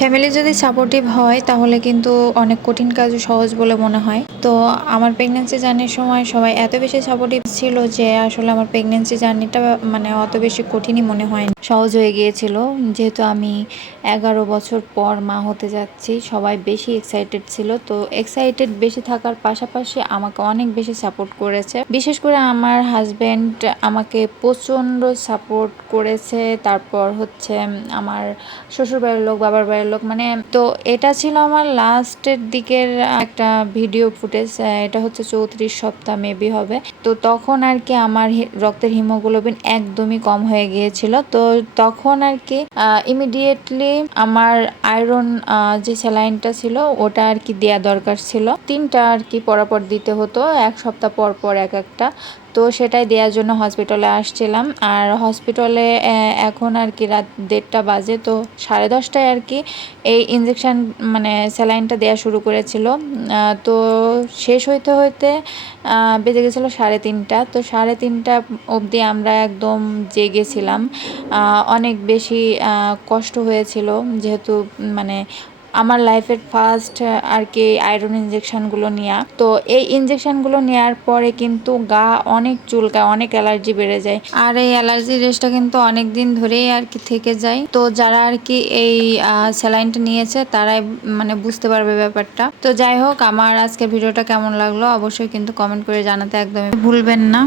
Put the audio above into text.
Family যদি supportive হয়, তাহলে কিন্তু অনেক কঠিন কাজও সহজ বলে মনে হয়। তো আমার প্রেগনেন্সি জার্নির সময় সবাই এত বেশি সাপোর্টিভ ছিল যে আসলে আমার প্রেগনেন্সি জার্নিটা মানে অত বেশি কঠিনই মনে হয় সহজ হয়ে গিয়েছিল। যেহেতু আমি এগারো বছর পর মা হতে যাচ্ছি, সবাই বেশি এক্সাইটেড ছিল। তো এক্সাইটেড বেশি থাকার পাশাপাশি আমাকে অনেক বেশি সাপোর্ট করেছে। বিশেষ করে আমার হাজব্যান্ড আমাকে প্রচণ্ড সাপোর্ট করেছে। তারপর হচ্ছে আমার শ্বশুরবাড়ির লোক, বাবার বাড়ির লোক। মানে তো এটা ছিল আমার লাস্টের দিকের একটা ভিডিও ফুটেজ এটা হচ্ছে চৌত্রিশ সপ্তাহ মেবি হবে। তো তখন আর কি আমার রক্তের হিমোগ্লোবিন একদমই কম হয়ে গিয়েছিল। তো তখন আর কি ইমিডিয়েটলি আমার আয়রন যে স্যালাইনটা ছিল, ওটা আর কি দেয়া দরকার ছিল। তিনটা আর কি পরাপর দিতে হতো, এক সপ্তাহ পর পর এক একটা। তো সেটাই দেওয়ার জন্য হসপিটালে আসছিলাম। আর হসপিটালে এখন আর কি রাত দেড়টা বাজে, তো সাড়ে দশটায় আর কি এই ইঞ্জেকশান মানে স্যালাইনটা দেওয়া শুরু করেছিল। তো শেষ হইতে হইতে বেজে গেছিল সাড়ে তিনটা। তো সাড়ে তিনটা অবধি আমরা একদম জেগেছিলাম। অনেক বেশি কষ্ট হয়েছিল। যেহেতু মানে আমার লাইফের ফার্স্ট আর কি আয়রন ইঞ্জেকশনগুলো নেওয়া তো এই ইঞ্জেকশনগুলো নেওয়ার পরে কিন্তু গা অনেক চুলকায়, অনেক অ্যালার্জি বেড়ে যায়। আর এই অ্যালার্জি রেসটা কিন্তু অনেক দিন ধরেই আর কি থেকে যায়। তো যারা আর কি এই স্যালাইনটা নিয়েছে, তারাই মানে বুঝতে পারবে ব্যাপারটা। তো যাই হোক, আমার আজকের ভিডিওটা কেমন লাগল, অবশ্যই কিন্তু কমেন্ট করে জানাতে একদমই ভুলবেন না।